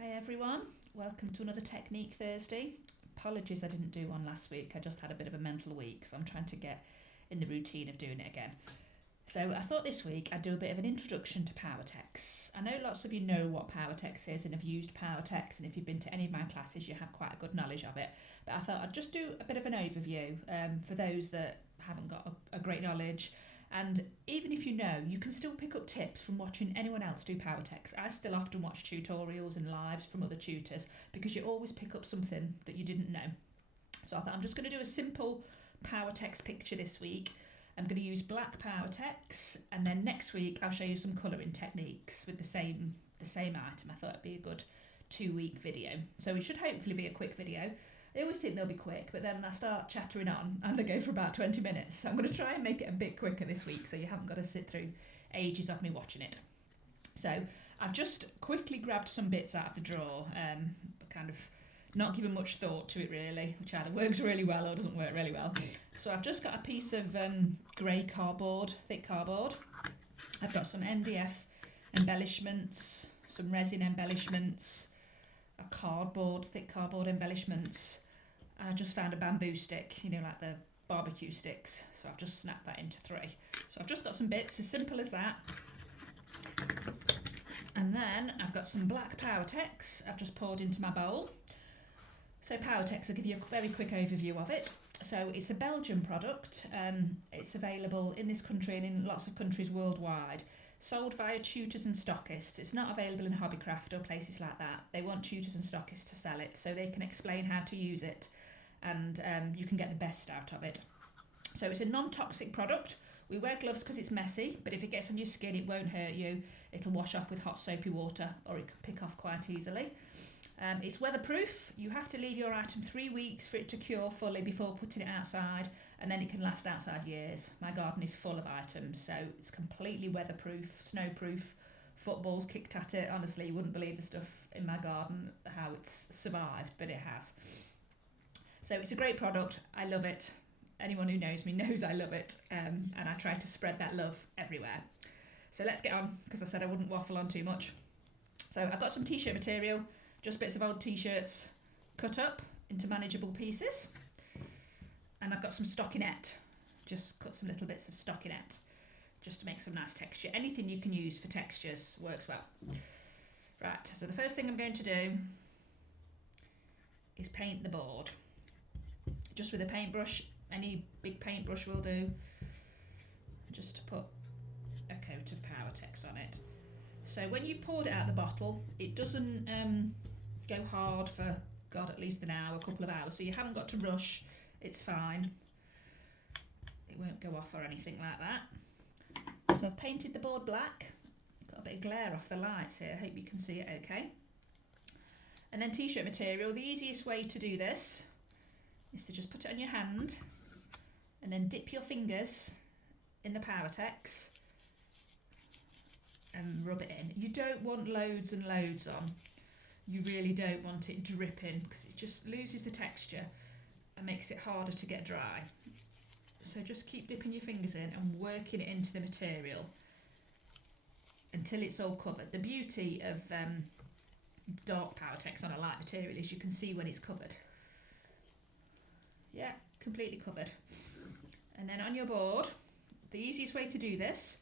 Hi everyone, welcome to another Technique Thursday. Apologies I didn't do one last week, I just had a bit of a mental week, so I'm trying to get in the routine of doing it again. So I thought this week I'd do a bit of an introduction to powertex. I know lots of you know what powertex is and have used powertex, and if you've been to any of my classes you have quite a good knowledge of it, but I thought I'd just do a bit of an overview for those that haven't got a great knowledge. And even if you know, you can still pick up tips from watching anyone else do powertex. I still often watch tutorials and lives from other tutors because you always pick up something that you didn't know. So I thought I'm just going to do a simple powertex picture this week. I'm going to use black powertex, and then next week I'll show you some colouring techniques with the same item. I thought it'd be a good 2-week video. So it should hopefully be a quick video. I always think they'll be quick, but then I start chattering on and they go for about 20 minutes. So I'm going to try and make it a bit quicker this week so you haven't got to sit through ages of me watching it. So I've just quickly grabbed some bits out of the drawer, kind of not given much thought to it really, which either works really well or doesn't work really well. So I've just got a piece of grey cardboard, thick cardboard. I've got some MDF embellishments, some resin embellishments, a cardboard, thick cardboard embellishments, and I just found a bamboo stick, you know, like the barbecue sticks, so I've just snapped that into 3. So I've just got some bits, as simple as that. And then I've got some black powertex I've just poured into my bowl. So powertex, I'll give you a very quick overview of it. So it's a Belgian product, it's available in this country and in lots of countries worldwide. Sold via tutors and stockists. It's not available in Hobbycraft or places like that. They want tutors and stockists to sell it so they can explain how to use it, and you can get the best out of it. So it's a non-toxic product. We wear gloves because it's messy, but if it gets on your skin it won't hurt you. It'll wash off with hot soapy water, or it can pick off quite easily. It's weatherproof. You have to leave your item 3 weeks for it to cure fully before putting it outside, and then it can last outside years. My garden is full of items, so it's completely weatherproof, snowproof. Footballs kicked at it. Honestly, you wouldn't believe the stuff in my garden, how it's survived, but it has. So it's a great product. I love it. Anyone who knows me knows I love it, and I try to spread that love everywhere. So let's get on, because I said I wouldn't waffle on too much. So I've got some t-shirt material, just bits of old t-shirts cut up into manageable pieces. And I've got some stockinette, just cut some little bits of stockinette just to make some nice texture. Anything you can use for textures works well. Right, so the first thing I'm going to do is paint the board. Just with a paintbrush, any big paintbrush will do, just to put a coat of powertex on it. So when you've poured it out the bottle, it doesn't go hard for, God, at least an hour, a couple of hours, so you haven't got to rush. It's fine. It won't go off or anything like that. So I've painted the board black. Got a bit of glare off the lights here. I hope you can see it okay. And then t-shirt material. The easiest way to do this is to just put it on your hand and then dip your fingers in the powertex and rub it in. You don't want loads and loads on. You really don't want it dripping, because it just loses the texture and makes it harder to get dry. So just keep dipping your fingers in and working it into the material until it's all covered. The beauty of dark powertex on a light material is you can see when it's covered. Yeah, completely covered. And then on your board, the easiest way to do this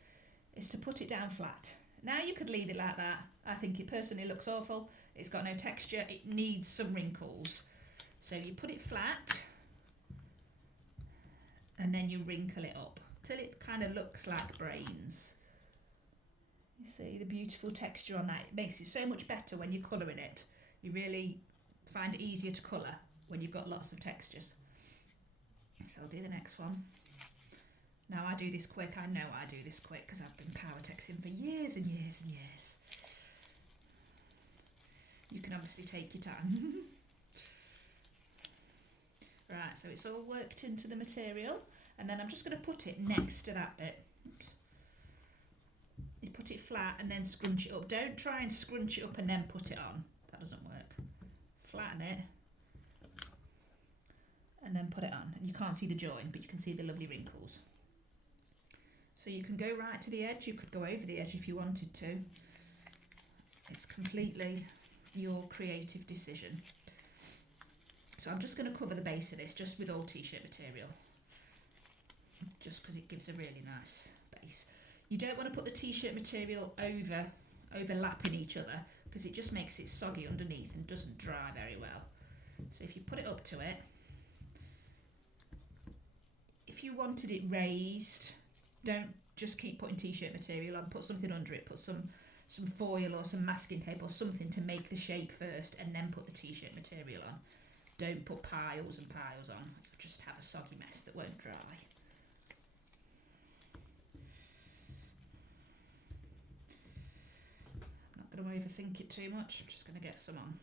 is to put it down flat. Now you could leave it like that. I think it personally looks awful. It's got no texture. It needs some wrinkles. So you put it flat and then you wrinkle it up till it kind of looks like brains. You see the beautiful texture on that. It makes it so much better when you're colouring it. You really find it easier to colour when you've got lots of textures. So I'll do the next one. Now I do this quick. I know I do this quick because I've been powertexing for years and years and years. You can obviously take your time. Right, so it's all worked into the material, and then I'm just going to put it next to that bit. Oops. You put it flat and then scrunch it up. Don't try and scrunch it up and then put it on. That doesn't work. Flatten it and then put it on. And you can't see the join, but you can see the lovely wrinkles. So you can go right to the edge. You could go over the edge if you wanted to. It's completely your creative decision. So I'm just going to cover the base of this just with old t-shirt material, just because it gives a really nice base. You don't want to put the t-shirt material overlapping each other, because it just makes it soggy underneath and doesn't dry very well. So if you put it up to it, if you wanted it raised, don't just keep putting t-shirt material on, put something under it, put some foil or some masking tape or something to make the shape first, and then put the t-shirt material on. Don't put piles and piles on, you'll just have a soggy mess that won't dry. I'm not going to overthink it too much, I'm just going to get some on.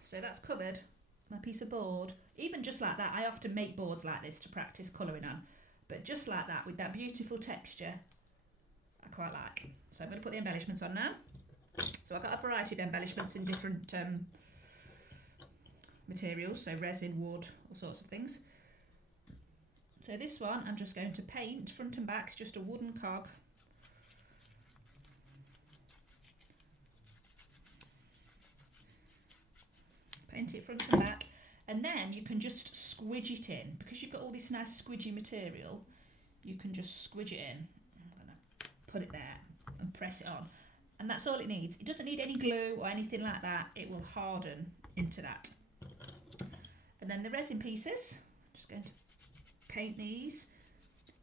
So that's covered my piece of board. Even just like that, I often make boards like this to practice colouring on, but just like that, with that beautiful texture, I quite like. So I'm going to put the embellishments on now. So I've got a variety of embellishments in different materials, so resin, wood, all sorts of things. So this one I'm just going to paint front and back. It's just a wooden cog. Paint it front and back, and then you can just squidge it in. Because you've got all this nice squidgy material, you can just squidge it in. I'm going to put it there and press it on, and that's all it needs. It doesn't need any glue or anything like that, it will harden into that. And then the resin pieces, I'm just going to paint these.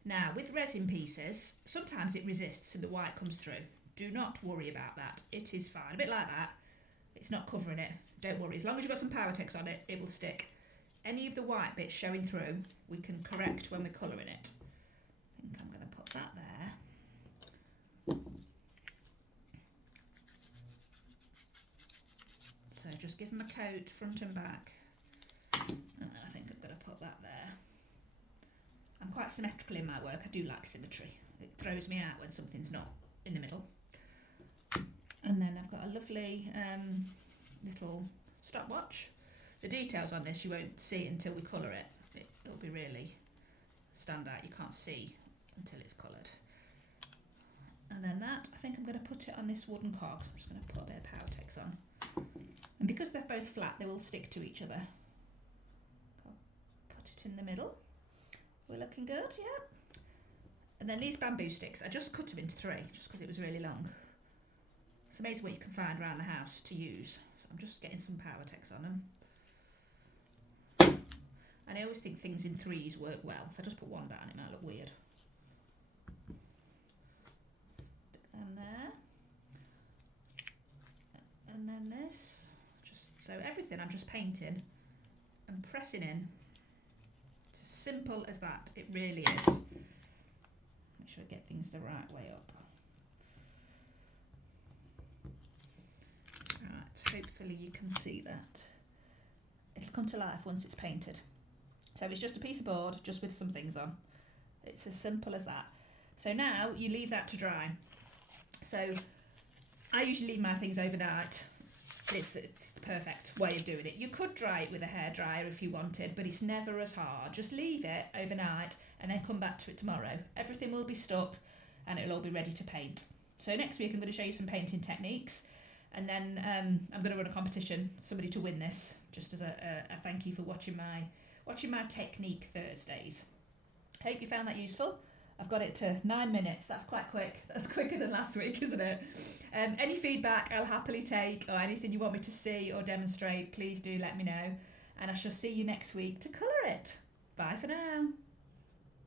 Now with resin pieces, sometimes it resists and the white comes through. Do not worry about that, it is fine. A bit like that, it's not covering it. Don't worry, as long as you've got some powertex on it, it will stick. Any of the white bits showing through, we can correct when we're colouring it. I think I'm going to put that there. So just give them a coat front and back. And I think I'm going to put that there. I'm quite symmetrical in my work, I do like symmetry. It throws me out when something's not in the middle. And then I've got a lovely little stopwatch. The details on this you won't see until we colour it. It'll be really stand out, you can't see until it's coloured. And then that, I think I'm going to put it on this wooden cog, so I'm just going to put a bit of powertex on. And because they're both flat, they will stick to each other. Put it in the middle. We're looking good, yeah. And then these bamboo sticks, I just cut them into 3, just because it was really long. It's amazing what you can find around the house to use. So I'm just getting some powertex on them. And I always think things in 3s work well. If I just put one down, it might look weird. Stick them there. And then this. So everything I'm just painting and pressing in. It's as simple as that. It really is. Make sure I get things the right way up. Hopefully you can see that. It'll come to life once it's painted. So it's just a piece of board just with some things on. It's as simple as that. So now you leave that to dry. So I usually leave my things overnight. It's the perfect way of doing it. You could dry it with a hairdryer if you wanted, but it's never as hard. Just leave it overnight and then come back to it tomorrow. Everything will be stuck and it'll all be ready to paint. So next week I'm going to show you some painting techniques. And then I'm going to run a competition, somebody to win this, just as a thank you for watching my Technique Thursdays. Hope you found that useful. I've got it to 9 minutes. That's quite quick. That's quicker than last week, isn't it? Any feedback I'll happily take, or anything you want me to see or demonstrate, please do let me know. And I shall see you next week to colour it. Bye for now.